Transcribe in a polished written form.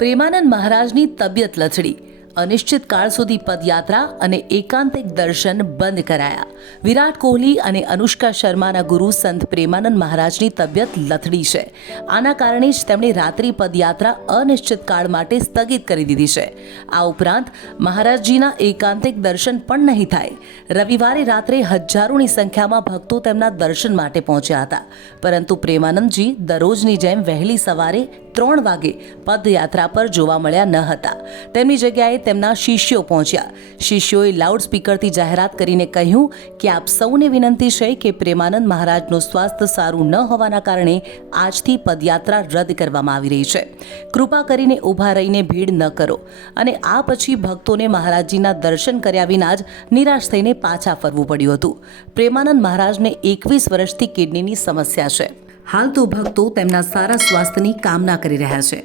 પ્રેમાનંદ મહારાજની તબિયત લથડી, અનિશ્ચિત કાળ સુધી પદયાત્રા અને એકાંતિક દર્શન બંધ કરાયા. વિરાટ કોહલી અને અનુષ્કા શર્માના ગુરુ સંત પ્રેમાનંદ મહારાજની તબિયત લથડી છે. આના કારણે જ તેમણે રાત્રિ પદયાત્રા અનિશ્ચિત કાળ માટે સ્થગિત કરી દીધી છે. આ ઉપરાંત મહારાજજીના એકાંતિક દર્શન પણ નહીં થાય. રવિવારે રાત્રે હજારોની સંખ્યામાં ભક્તો તેમના દર્શન માટે પહોંચ્યા હતા, પરંતુ પ્રેમાનંદજી દરરોજની જેમ વહેલી સવારે 3 વાગે પદયાત્રા પર જોવા મળ્યા ન હતા. તેમની જગ્યાએ તેમના શિષ્યો પહોંચ્યા. શિષ્યોએ લાઉડ સ્પીકરથી જાહેરાત કરીને કહ્યું કે આપ સૌને વિનંતી છે કે પ્રેમાનંદ મહારાજનું સ્વાસ્થ્ય સારું ન હોવાના કારણે આજથી પદયાત્રા રદ કરવામાં આવી રહી છે. કૃપા કરીને ઊભા રહીને ભીડ ન કરો. અને આ પછી ભક્તોને મહારાજજીના દર્શન કર્યા વિના જ નિરાશ થઈને પાછા ફરવું પડ્યું હતું. પ્રેમાનંદ મહારાજને 21 વર્ષથી કિડનીની સમસ્યા છે. હાલ તો ભક્તો તેમના સારા સ્વાસ્થ્યની કામના કરી રહ્યા છે.